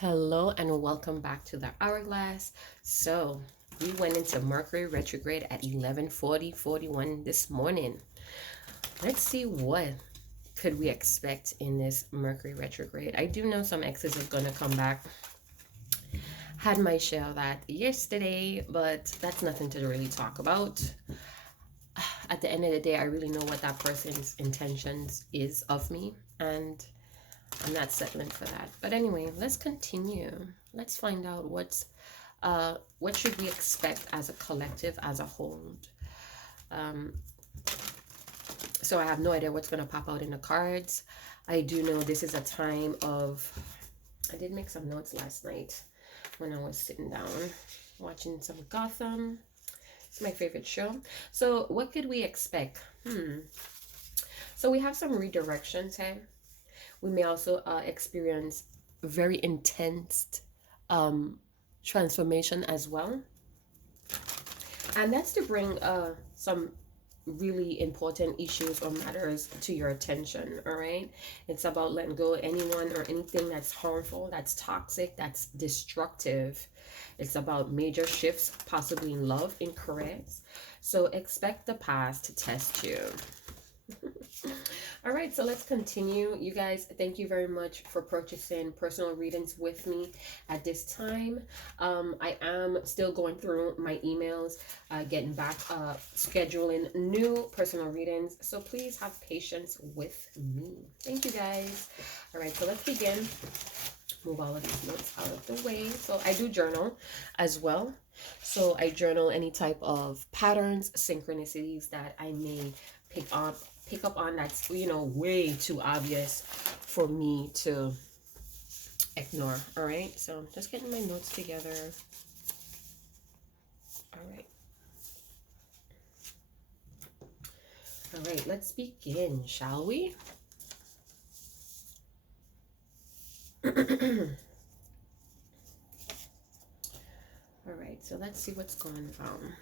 Hello and welcome back to the Hourglass. So we went into Mercury retrograde at 11:41 this morning. Let's see what could we expect in this Mercury retrograde. I do know some exes are gonna come back. Had my share of that yesterday, but that's nothing to really talk about. At the end of the day, I really know what that person's intentions is of me, and I'm not settling for that. But anyway, let's continue. Let's find out what should we expect as a collective, as a whole. Um, so I have no idea what's going to pop out in the cards. I do know this is a time of. I did make some notes last night when I was sitting down watching some Gotham. It's my favorite show. So what could we expect? So we have some redirections here. We may also experience very intense transformation as well. And that's to bring some really important issues or matters to your attention. All right, it's about letting go of anyone or anything that's harmful, that's toxic, that's destructive. It's about major shifts, possibly in love, in careers. So expect the past to test you. All right, so let's continue. You guys, thank you very much for purchasing personal readings with me at this time. I am still going through my emails, getting back, scheduling new personal readings. So please have patience with me. Thank you guys. All right, so let's begin. Move all of these notes out of the way. So I do journal as well. So I journal any type of patterns, synchronicities that I may pick up on that's way too obvious for me to ignore. All right, so I'm just getting my notes together. All right, let's begin, shall we? All right, so let's see what's going on.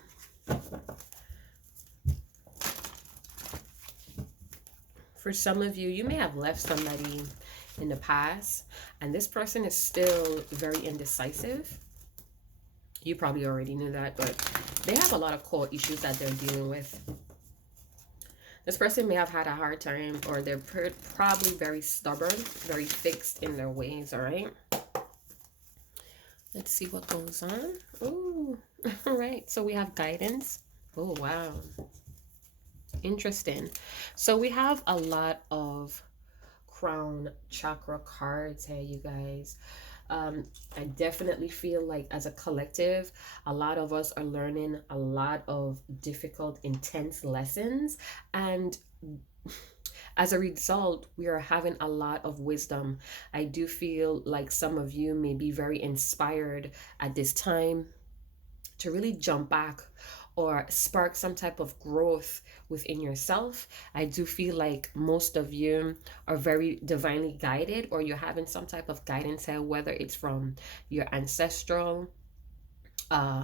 For some of you, you may have left somebody in the past, and this person is still very indecisive. You probably already knew that, but they have a lot of core issues that they're dealing with. This person may have had a hard time, or they're probably very stubborn, very fixed in their ways, all right? Let's see what goes on. Oh, all right. So we have guidance. Oh, wow. Interesting. So we have a lot of crown chakra cards here, you guys. I definitely feel like as a collective, a lot of us are learning a lot of difficult, intense lessons. And as a result, we are having a lot of wisdom. I do feel like some of you may be very inspired at this time to really jump back or spark some type of growth within yourself. I do feel like most of you are very divinely guided, or you're having some type of guidance here, whether it's from your ancestral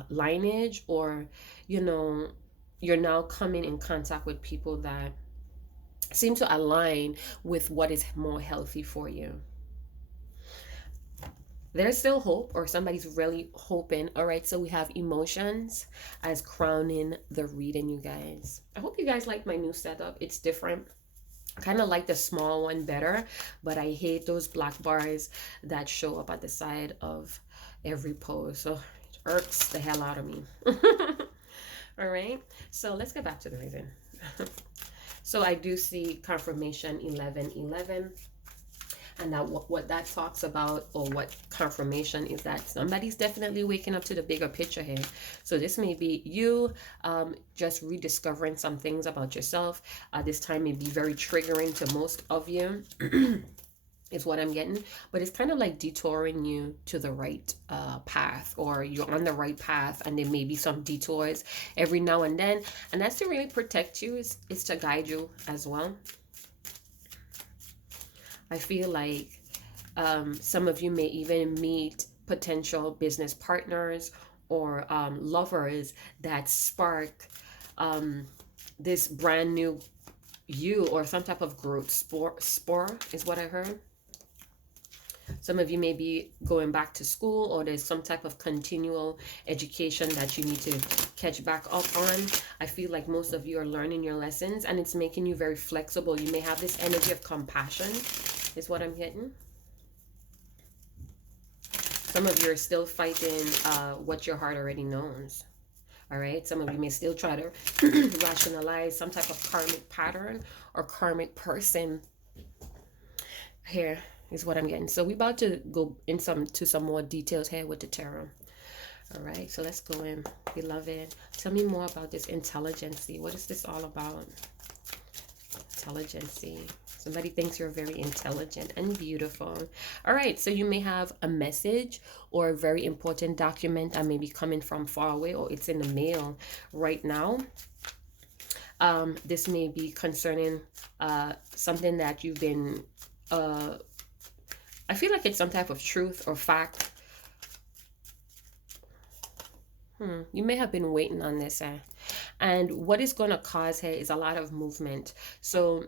lineage, or you're now coming in contact with people that seem to align with what is more healthy for you. There's still hope, or somebody's really hoping. All right, so we have emotions as crowning the reading, you guys. I hope you guys like my new setup. It's different. I kind of like the small one better, but I hate those black bars that show up at the side of every post. So it irks the hell out of me. All right, so let's get back to the reading. So I do see confirmation 1111. And that what that talks about, or what confirmation is, that somebody's definitely waking up to the bigger picture here. So this may be you just rediscovering some things about yourself. This time may be very triggering to most of you. Is what I'm getting, but it's kind of like detouring you to the right path, or you're on the right path, and there may be some detours every now and then, and that's to really protect you. It's to guide you as well. I feel like some of you may even meet potential business partners or lovers that spark this brand new you, or some type of growth spore is what I heard. So Some of you may be going back to school, or there's some type of continual education that you need to catch back up on. I feel like most of you are learning your lessons, and it's making you very flexible. You may have this energy of compassion, is what I'm getting. Some of you are still fighting what your heart already knows. All right, some of you may still try to rationalize some type of karmic pattern or karmic person. Here is what I'm getting. So we're about to go into some more details here with the tarot. All right, so let's go in. Beloved, tell me more about this intelligency. What is this all about? Intelligency. Somebody thinks you're very intelligent and beautiful. All right, so you may have a message or a very important document that may be coming from far away, or it's in the mail right now. This may be concerning something that you've been, I feel like it's some type of truth or fact. You may have been waiting on this. And what is going to cause here is a lot of movement. So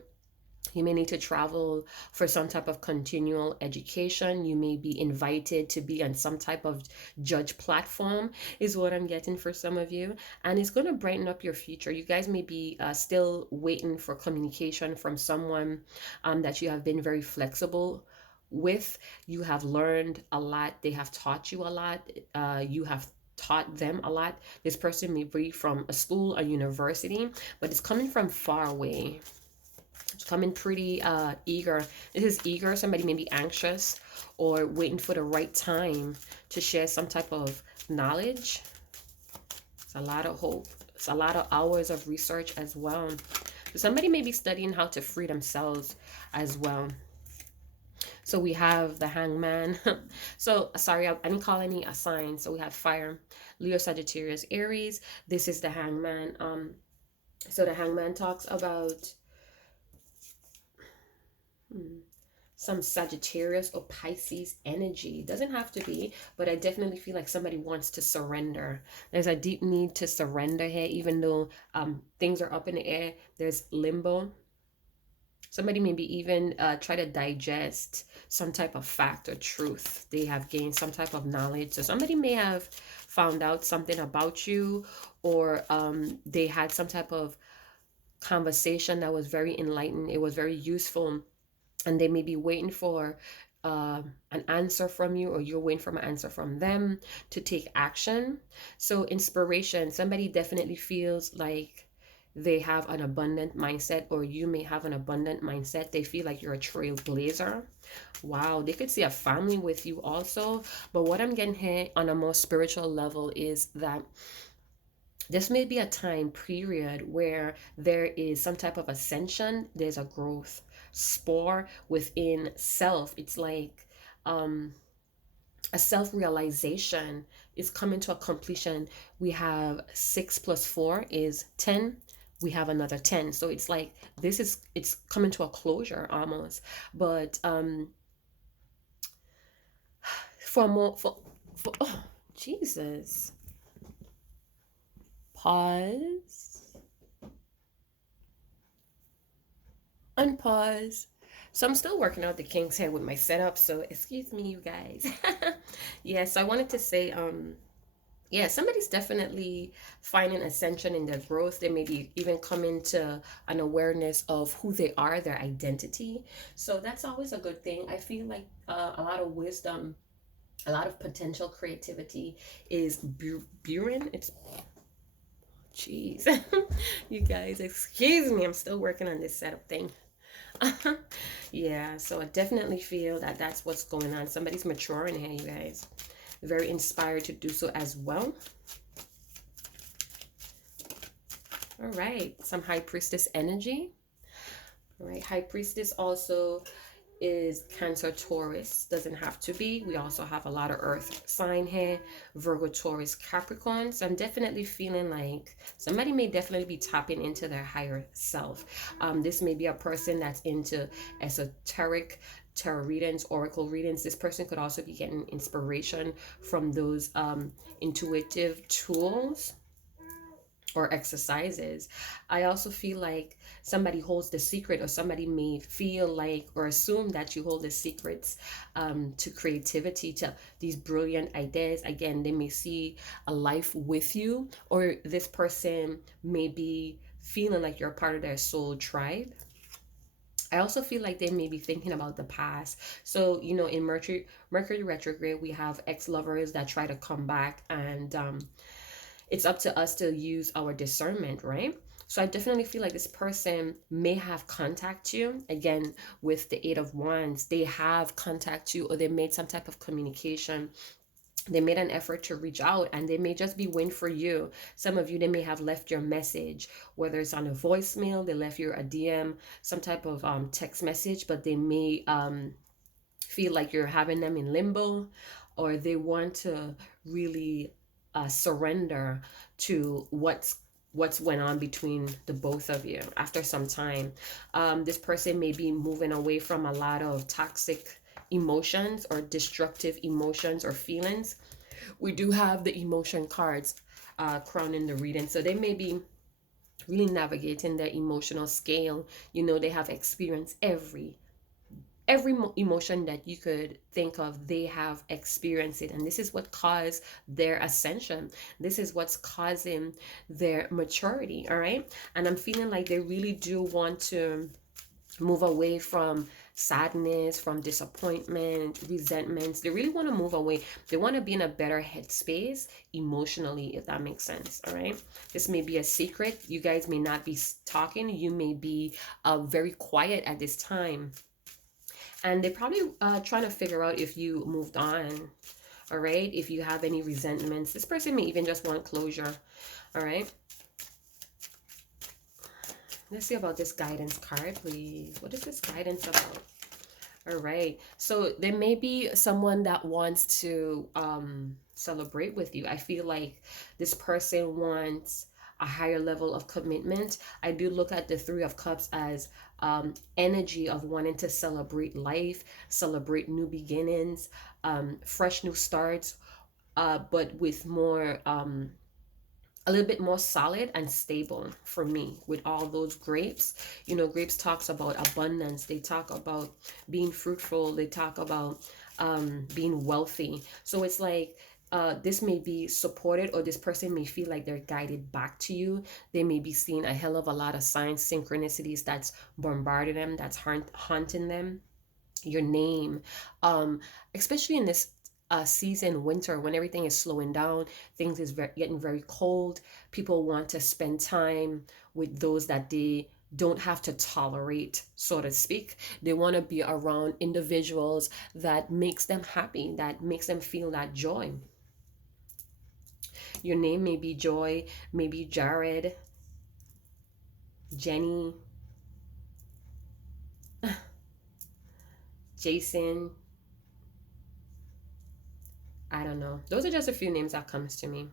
you may need to travel for some type of continual education. You may be invited to be on some type of judge platform, is what I'm getting for some of you. And it's going to brighten up your future. You guys may be still waiting for communication from someone that you have been very flexible with. You have learned a lot. They have taught you a lot. You have taught them a lot. This person may be from a school, a university, but it's coming from far away. It's coming pretty eager. This is eager. Somebody may be anxious or waiting for the right time to share some type of knowledge. It's a lot of hope. It's a lot of hours of research as well. Somebody may be studying how to free themselves as well. So we have the Hangman. So sorry, I didn't call any a sign. So we have fire, Leo, Sagittarius, Aries. This is the Hangman. So the Hangman talks about some Sagittarius or Pisces energy. Doesn't have to be, but I definitely feel like somebody wants to surrender. There's a deep need to surrender here, even though things are up in the air. There's limbo. Somebody maybe even try to digest some type of fact or truth. They have gained some type of knowledge. So somebody may have found out something about you, or they had some type of conversation that was very enlightening. It was very useful, and they may be waiting for an answer from you, or you're waiting for an answer from them to take action. So inspiration, somebody definitely feels like they have an abundant mindset, or you may have an abundant mindset. They feel like you're a trailblazer. Wow, they could see a family with you also. But what I'm getting here on a more spiritual level is that this may be a time period where there is some type of ascension. There's a growth spore within self. It's like a self-realization is coming to a completion. We have 6 plus 4 is 10. We have another 10. So it's like it's coming to a closure almost. But for oh, Jesus. Pause. Unpause. So I'm still working out the kinks here with my setup, so excuse me, you guys. Yes, I wanted to say, yeah, somebody's definitely finding ascension in their growth. They may be even coming to an awareness of who they are, their identity. So that's always a good thing. I feel like a lot of wisdom, a lot of potential creativity is brewing. It's jeez. You guys, excuse me. I'm still working on this setup thing. Yeah, so I definitely feel that that's what's going on. Somebody's maturing here, you guys. Very inspired to do so as well. All right, some High Priestess energy. All right, High Priestess also is Cancer, Taurus. Doesn't have to be. We also have a lot of earth sign here. Virgo, Taurus, Capricorn. So I'm definitely feeling like somebody may definitely be tapping into their higher self. This may be a person that's into esoteric tarot readings, oracle readings. This person could also be getting inspiration from those intuitive tools. or exercises. I also feel like somebody holds the secret, or somebody may feel like or assume that you hold the secrets to creativity, to these brilliant ideas. Again, they may see a life with you, or this person may be feeling like you're a part of their soul tribe. I also feel like they may be thinking about the past. So, in Mercury retrograde, we have ex-lovers that try to come back, and it's up to us to use our discernment, right? So I definitely feel like this person may have contact you. Again, with the Eight of Wands, they have contact you, or they made some type of communication. They made an effort to reach out, and they may just be waiting for you. Some of you, they may have left your message, whether it's on a voicemail, they left you a DM, some type of text message, but they may feel like you're having them in limbo, or they want to really surrender to what's went on between the both of you after some time. This person may be moving away from a lot of toxic emotions or destructive emotions or feelings. We do have the emotion cards crowning the reading, so they may be really navigating their emotional scale. They have experienced every emotion that you could think of. They have experienced it, and this is what caused their ascension. This is what's causing their maturity. All right, and I'm feeling like they really do want to move away from sadness, from disappointment, resentments. They really want to move away. They want to be in a better headspace emotionally, if that makes sense. All right, this may be a secret. You guys may not be talking. You may be very quiet at this time, and they're probably trying to figure out if you moved on. All right, if you have any resentments, this person may even just want closure. All right, let's see about this guidance card, please. What is this guidance about? All right, so there may be someone that wants to celebrate with you. I feel like this person wants a higher level of commitment. I do look at the Three of Cups as energy of wanting to celebrate life, celebrate new beginnings, fresh new starts, but with more a little bit more solid and stable for me. With all those grapes, grapes talks about abundance, they talk about being fruitful, they talk about being wealthy. So it's like this may be supported, or this person may feel like they're guided back to you. They may be seeing a hell of a lot of signs, synchronicities that's bombarding them, that's haunting them. Your name, especially in this season, winter, when everything is slowing down, things is getting very cold. People want to spend time with those that they don't have to tolerate, so to speak. They want to be around individuals that makes them happy, that makes them feel that joy. Your name may be Joy, maybe Jared, Jenny, Jason. I don't know. Those are just a few names that comes to me.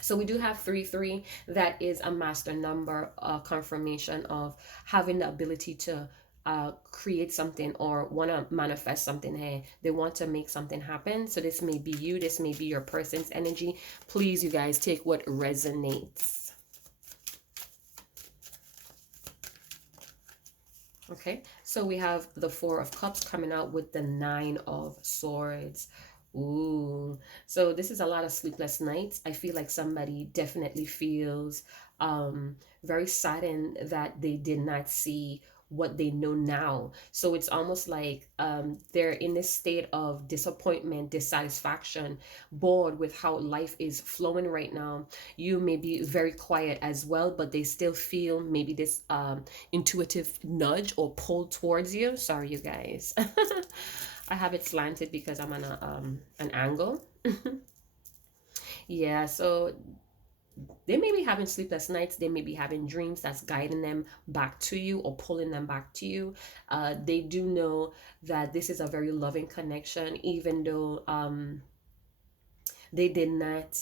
So we do have 3-3. That is a master number, confirmation of having the ability to create something or want to manifest something here. They want to make something happen. So this may be you. This may be your person's energy. Please, you guys, take what resonates. Okay, so we have the Four of Cups coming out with the Nine of Swords. Ooh, so this is a lot of sleepless nights. I feel like somebody definitely feels very saddened that they did not see what they know now. So it's almost like they're in this state of disappointment, dissatisfaction, bored with how life is flowing right now. You may be very quiet as well, but they still feel maybe this intuitive nudge or pull towards you. Sorry, you guys. I have it slanted because I'm on an angle. Yeah, so they may be having sleepless nights. They may be having dreams that's guiding them back to you or pulling them back to you. They do know that this is a very loving connection, even though they did not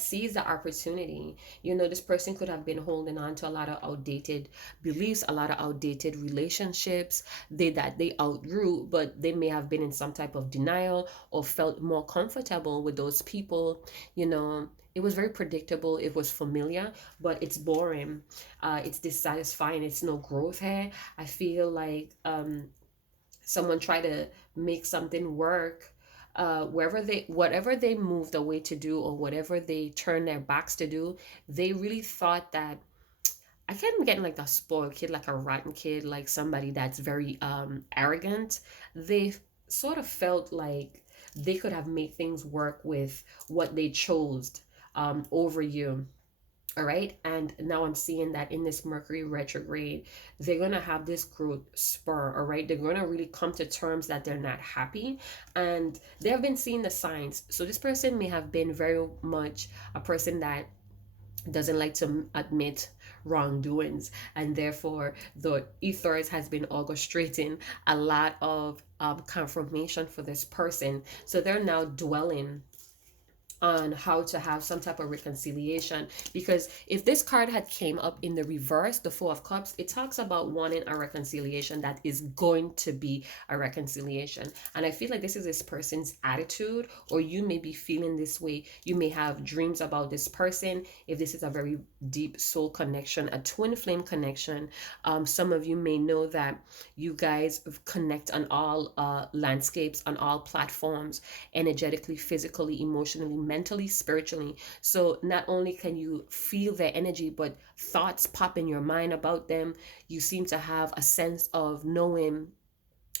seize the opportunity. This person could have been holding on to a lot of outdated beliefs, a lot of outdated relationships that they outgrew, but they may have been in some type of denial or felt more comfortable with those people, it was very predictable. It was familiar, but it's boring. It's dissatisfying. It's no growth here. I feel like someone tried to make something work, wherever they whatever they moved away to do, or whatever they turned their backs to do. They really thought that, I can't am getting like a spoiled kid, like a rotten kid, like somebody that's very arrogant. They sort of felt like they could have made things work with what they chose over you. All right. And now I'm seeing that in this Mercury retrograde, they're going to have this growth spur. All right. They're going to really come to terms that they're not happy. And they have been seeing the signs. So this person may have been very much a person that doesn't like to admit wrongdoings, and therefore the ethers has been orchestrating a lot of confirmation for this person. So they're now dwelling on how to have some type of reconciliation, because if this card had came up in the reverse, the Four of Cups, it talks about wanting a reconciliation that is going to be a reconciliation. And I feel like this is this person's attitude, or you may be feeling this way. You may have dreams about this person. If this is a very deep soul connection, a twin flame connection, some of you may know that you guys connect on all landscapes, on all platforms, energetically, physically, emotionally, mentally, spiritually. So not only can you feel their energy, but thoughts pop in your mind about them. You seem to have a sense of knowing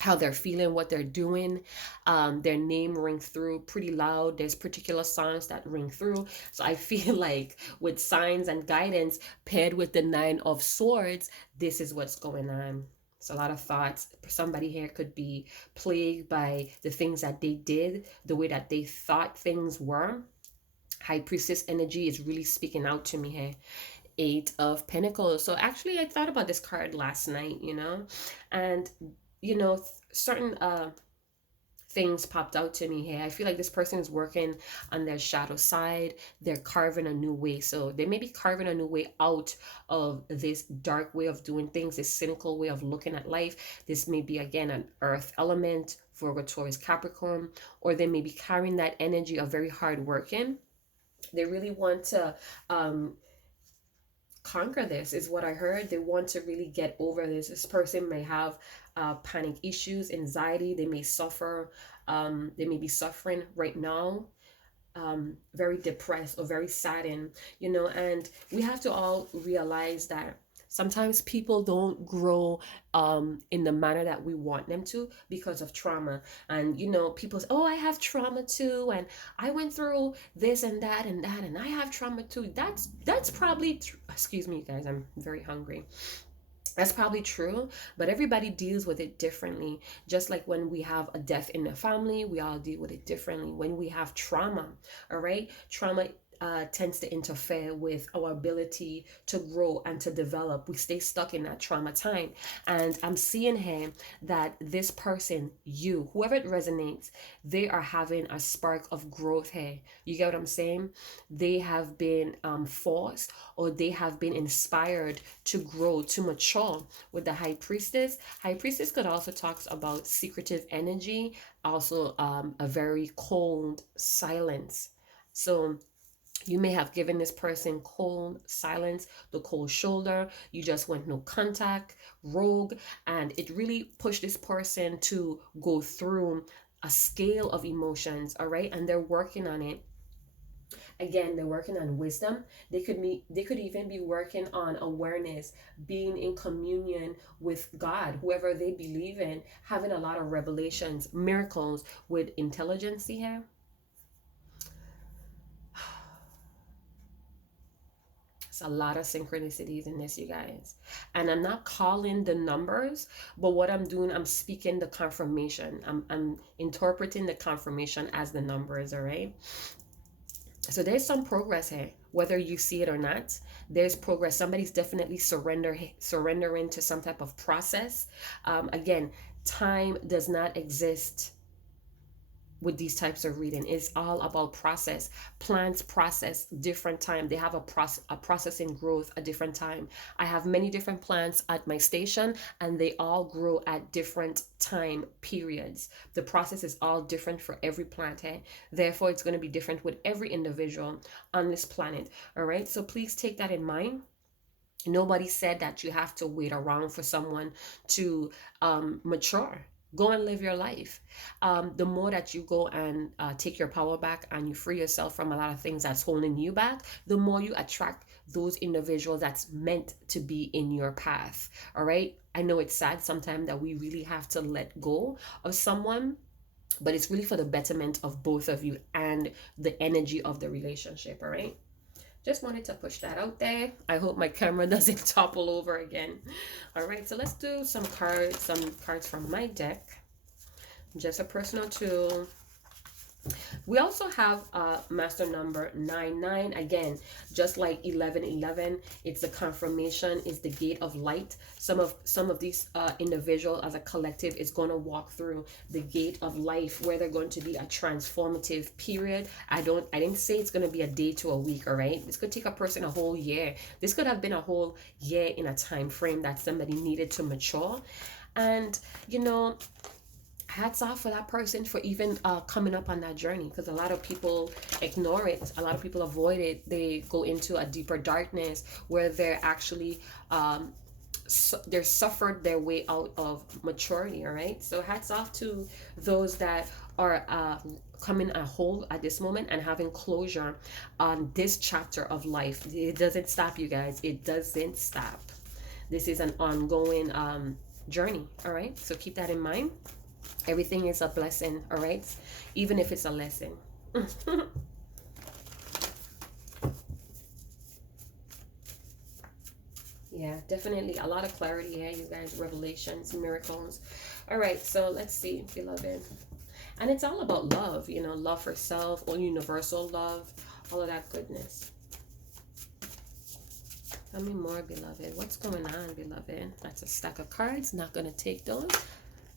how they're feeling, what they're doing. Their name ring through pretty loud. There's particular songs that ring through. So I feel like with signs and guidance paired with the Nine of Swords, this is what's going on. It's a lot of thoughts. Somebody here could be plagued by the things that they did, the way that they thought things were. High Priestess energy is really speaking out to me here. Eight of Pentacles. So actually, I thought about this card last night, and certain things popped out to me here. I feel like this person is working on their shadow side. They're carving a new way. So they may be carving a new way out of this dark way of doing things, this cynical way of looking at life. This may be, again, an earth element, Virgo, Taurus, Capricorn, or they may be carrying that energy of very hard working. They really want to conquer this, is what I heard. They want to really get over this. This person may have panic issues, anxiety. They may suffer. They may be suffering right now, very depressed or very saddened, and we have to all realize that sometimes people don't grow in the manner that we want them to because of trauma. And people say, oh, I have trauma too, and I went through this and that and that, and I have trauma too. That's probably excuse me, guys, I'm very hungry. That's probably true, but everybody deals with it differently. Just like when we have a death in the family, we all deal with it differently. When we have trauma, all right, trauma tends to interfere with our ability to grow and to develop. We stay stuck in that trauma time. And I'm seeing here that this person, you, whoever it resonates, they are having a spark of growth here. You get what I'm saying? They have been forced, or they have been inspired to grow, to mature with the High Priestess. High Priestess could also talk about secretive energy, also a very cold silence. So you may have given this person cold silence, the cold shoulder. You just went no contact, rogue, and it really pushed this person to go through a scale of emotions, all right? And they're working on it. Again, they're working on wisdom. They could even be working on awareness, being in communion with God, whoever they believe in, having a lot of revelations, miracles with intelligence here. It's a lot of synchronicities in this, you guys. And I'm not calling the numbers, but what I'm doing, I'm speaking the confirmation. I'm interpreting the confirmation as the numbers, all right? So there's some progress here, whether you see it or not. There's progress. Somebody's definitely surrendering to some type of process. Again, time does not exist with these types of reading. It's all about process. Plants process different time. They have a processing growth a different time. I have many different plants at my station, and they all grow at different time periods. The process is all different for every plant. Therefore, it's going to be different with every individual on this planet. All right. So please take that in mind. Nobody said that you have to wait around for someone to mature. Go and live your life. The more that you go and take your power back and you free yourself from a lot of things that's holding you back, the more you attract those individuals that's meant to be in your path. All right. I know it's sad sometimes that we really have to let go of someone, but it's really for the betterment of both of you and the energy of the relationship. All right. Just wanted to push that out there. I hope my camera doesn't topple over again. All right, so let's do some cards from my deck. Just a personal tool. We also have master number 99. Again, just like 1111, it's the confirmation, it's the gate of light. Some of these individuals as a collective is going to walk through the gate of life, where they're going to be a transformative period. I didn't say it's going to be a day to a week. All right, this could take a person a whole year. This could have been a whole year in a time frame that somebody needed to mature. And hats off for that person for even coming up on that journey, because a lot of people ignore it, a lot of people avoid it. They go into a deeper darkness where they're actually they're suffered their way out of maturity. All right, so hats off to those that are coming a hold at this moment and having closure on this chapter of life. It doesn't stop, you guys. It doesn't stop. This is an ongoing journey. All right, so keep that in mind. Everything is a blessing, all right? Even if it's a lesson. Yeah, definitely a lot of clarity here, you guys. Revelations, miracles. All right, so let's see, beloved. And it's all about love, love for self, or universal love, all of that goodness. Tell me more, beloved. What's going on, beloved? That's a stack of cards. Not going to take those.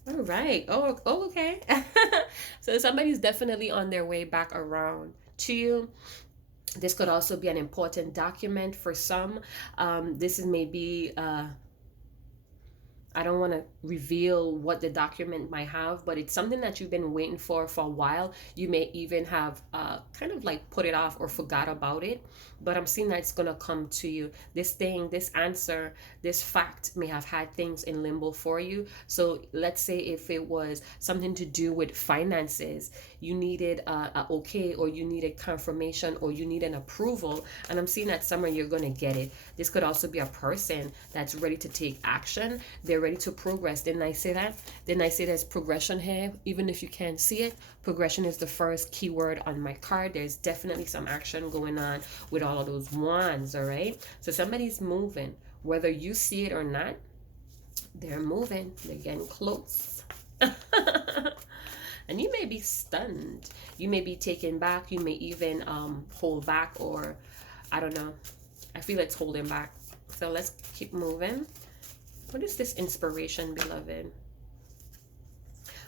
All right. Oh, okay. So somebody's definitely on their way back around to you. This could also be an important document for some. This is maybe I don't want to reveal what the document might have, but it's something that you've been waiting for a while. You may even have kind of like put it off or forgot about it, but I'm seeing that it's going to come to you. This thing, this answer, this fact may have had things in limbo for you. So let's say if it was something to do with finances, you needed a okay, or you needed confirmation, or you need an approval, and I'm seeing that somewhere you're going to get it. This could also be a person that's ready to take action. They're ready to progress. Didn't I say that? Didn't I say there's progression here? Even if you can't see it, progression is the first keyword on my card. There's definitely some action going on with all of those wands, all right? So somebody's moving. Whether you see it or not, they're moving. They're getting close. And you may be stunned. You may be taken back. You may even hold back, or I don't know. I feel it's holding back. So let's keep moving. What is this inspiration, beloved?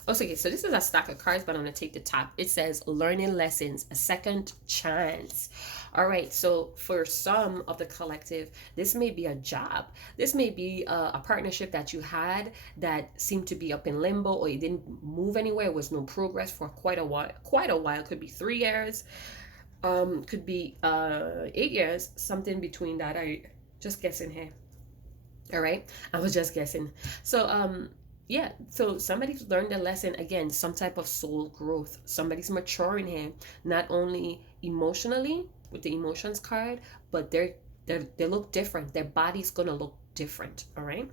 Okay, so this is a stack of cards, but I'm going to take the top. It says learning lessons, a second chance. All right, so for some of the collective, this may be a job. This may be a partnership that you had that seemed to be up in limbo, or it didn't move anywhere. There was no progress for quite a while. Could be 3 years, could be 8 years, something between that. I just guessing here. All right, I was just guessing. So yeah, so somebody's learned a lesson. Again, some type of soul growth. Somebody's maturing here, not only emotionally with the emotions card, but they look different. Their body's gonna look different. All right.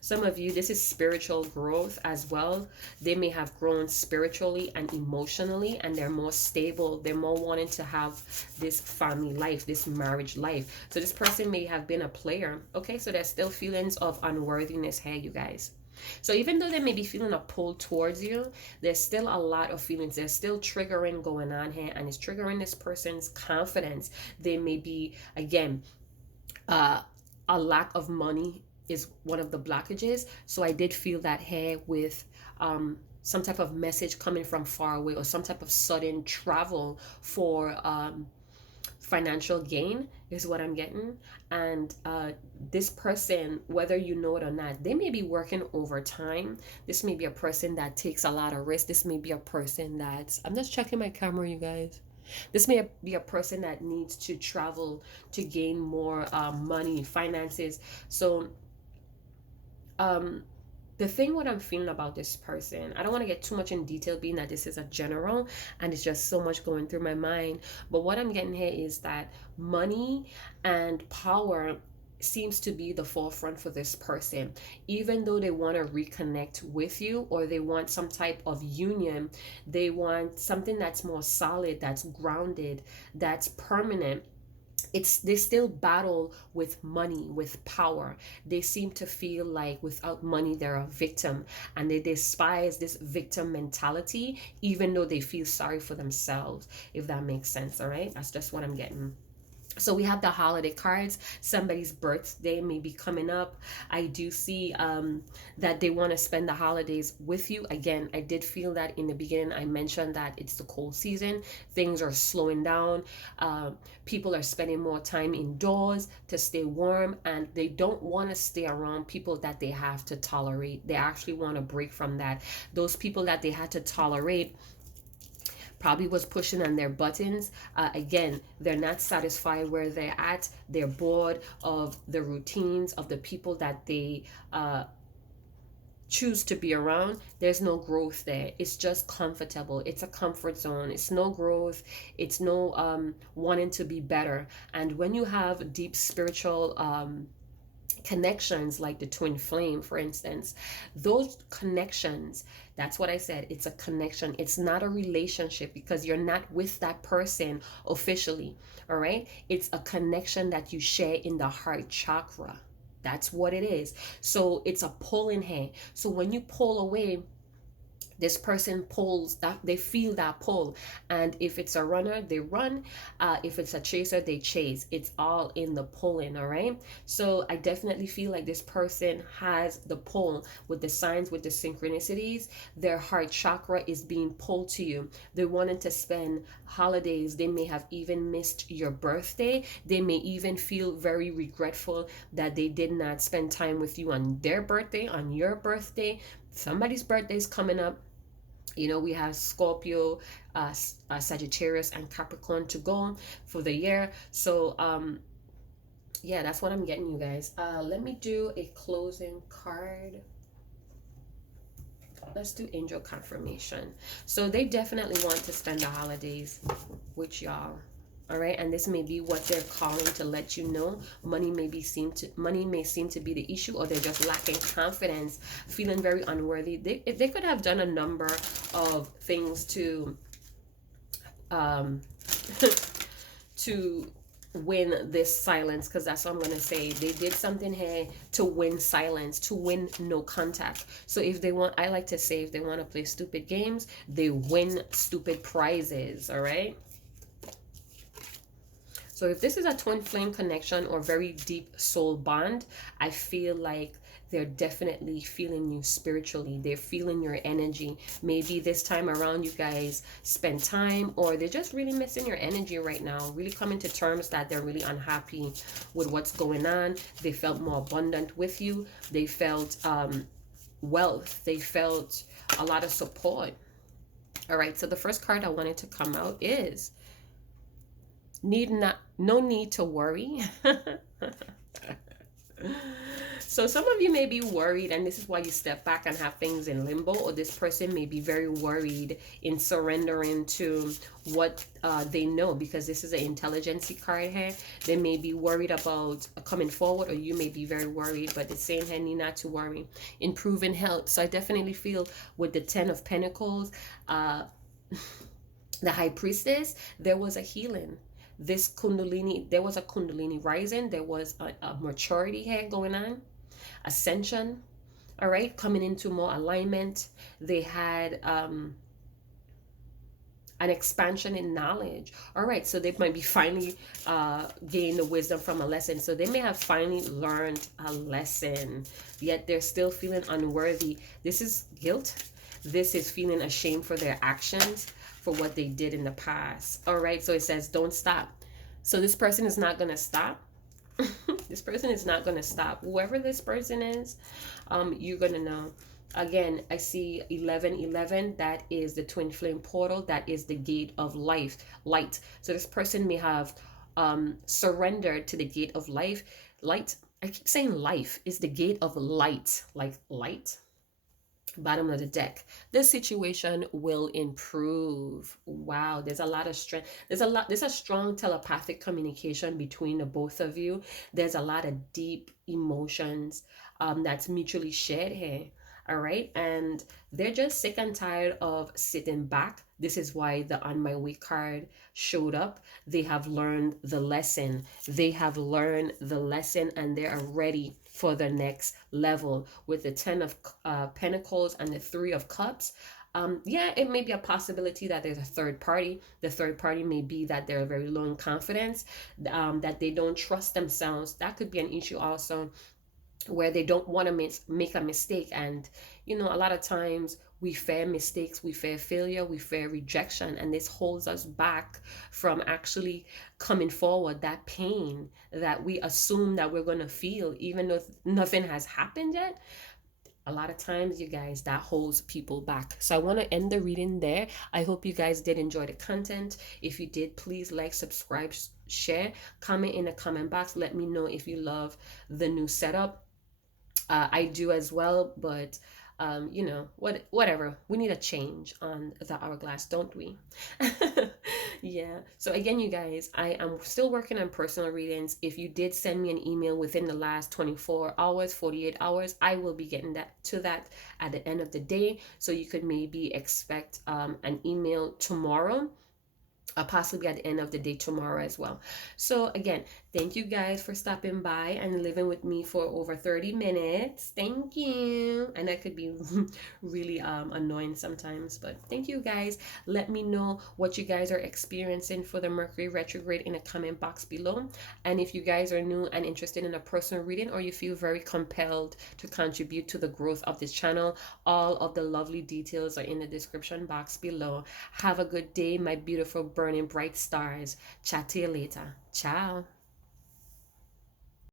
Some of you, this is spiritual growth as well. They may have grown spiritually and emotionally, and they're more stable. They're more wanting to have this family life, this marriage life. So this person may have been a player. Okay, so there's still feelings of unworthiness here, you guys. So even though they may be feeling a pull towards you, there's still a lot of feelings. There's still triggering going on here, and it's triggering this person's confidence. They may be, again, a lack of money is one of the blockages. So I did feel that here with some type of message coming from far away, or some type of sudden travel for financial gain is what I'm getting. And this person, whether you know it or not, they may be working overtime. This may be a person that takes a lot of risk. This may be a person that's, I'm just checking my camera, you guys. This may be a person that needs to travel to gain more money, finances. So um the thing what I'm feeling about this person, I don't want to get too much in detail, being that this is a general and it's just so much going through my mind. But what I'm getting here is that money and power seems to be the forefront for this person. Even though they want to reconnect with you, or they want some type of union, they want something that's more solid, that's grounded, that's permanent. It's, they still battle with money, with power. They seem to feel like without money they're a victim, and they despise this victim mentality, even though they feel sorry for themselves, if that makes sense. All right, that's just what I'm getting. So we have the holiday cards. Somebody's birthday may be coming up. I do see that they want to spend the holidays with you. Again, I did feel that in the beginning. I mentioned that it's the cold season. Things are slowing down. People are spending more time indoors to stay warm, and they don't want to stay around people that they have to tolerate. They actually want to break from that. Those people that they had to tolerate probably was pushing on their buttons. Again, they're not satisfied where they're at. They're bored of the routines of the people that they choose to be around. There's no growth there. It's just comfortable. It's a comfort zone. It's no growth. It's no wanting to be better. And when you have deep spiritual connections like the twin flame, for instance, those connections, that's what I said, it's a connection. It's not a relationship, because you're not with that person officially. All right, it's a connection that you share in the heart chakra. That's what it is. So it's a pull in here. So when you pull away, this person pulls, that they feel that pull. And if it's a runner, they run. If it's a chaser, they chase. It's all in the pulling. All right, so I definitely feel like this person has the pull with the signs, with the synchronicities. Their heart chakra is being pulled to you. They wanted to spend holidays. They may have even missed your birthday. They may even feel very regretful that they did not spend time with you on their birthday, on your birthday. Somebody's birthday is coming up. You know, we have Scorpio, Sagittarius, and Capricorn to go for the year. So yeah, that's what I'm getting, you guys. Let me do a closing card. Let's do angel confirmation. So they definitely want to spend the holidays with y'all. All right, and this may be what they're calling to let you know. Money may seem to be the issue, or they're just lacking confidence, feeling very unworthy. They could have done a number of things to to win this silence, because that's what I'm gonna say. They did something here to win silence, to win no contact. So if they want, I like to say, if they want to play stupid games, they win stupid prizes. All right. So if this is a twin flame connection or very deep soul bond, I feel like they're definitely feeling you spiritually. They're feeling your energy. Maybe this time around you guys spend time, or they're just really missing your energy right now. Really coming to terms that they're really unhappy with what's going on. They felt more abundant with you. They felt wealth. They felt a lot of support. All right, so the first card I wanted to come out is no need to worry. So some of you may be worried, and this is why you step back and have things in limbo, or this person may be very worried in surrendering to what they know, because this is an intelligence card here. They may be worried about coming forward, or you may be very worried, but it's saying here, need not to worry. Improving health. So I definitely feel with the 10 of Pentacles, the High Priestess, there was a healing. This Kundalini, there was a Kundalini rising. There was a maturity here going on, ascension. All right, coming into more alignment. They had an expansion in knowledge. All right, so they might be finally gain the wisdom from a lesson. So they may have finally learned a lesson, yet they're still feeling unworthy. This is guilt. This is feeling ashamed for their actions, for what they did in the past. All right, so it says don't stop. So this person is not going to stop. This person is not going to stop. Whoever this person is, you're going to know. Again, I see 1111. That is the twin flame portal. That is the gate of light. So this person may have surrendered to the gate of light. I keep saying life is the gate of light, like light. Bottom of the deck, this situation will improve. Wow, there's a lot of strength. There's a strong telepathic communication between the both of you. There's a lot of deep emotions that's mutually shared here. All right, and they're just sick and tired of sitting back. This is why the on my way card showed up. They have learned the lesson. They have learned the lesson, and they are ready for the next level with the 10 of Pentacles and the 3 of Cups. Yeah, it may be a possibility that there's a third party. The third party may be that they're very low in confidence, that they don't trust themselves. That could be an issue also, where they don't want to make a mistake. And a lot of times we fear mistakes, we fear failure, we fear rejection, and this holds us back from actually coming forward. That pain that we assume that we're going to feel, even though nothing has happened yet, a lot of times, you guys, that holds people back. So I want to end the reading there. I hope you guys did enjoy the content. If you did, please like, subscribe, share, comment in the comment box. Let me know if you love the new setup. I do as well, but whatever. We need a change on the hourglass, don't we? Yeah. So again, you guys, I am still working on personal readings. If you did send me an email within the last 24 hours, 48 hours, I will be getting to that at the end of the day. So you could maybe expect an email tomorrow, possibly at the end of the day tomorrow as well. So again, thank you guys for stopping by and living with me for over 30 minutes. Thank you. And that could be really annoying sometimes, but thank you guys. Let me know what you guys are experiencing for the Mercury retrograde in a comment box below. And if you guys are new and interested in a personal reading, or you feel very compelled to contribute to the growth of this channel, all of the lovely details are in the description box below. Have a good day, my beautiful burning bright stars. Chat to you later. Ciao.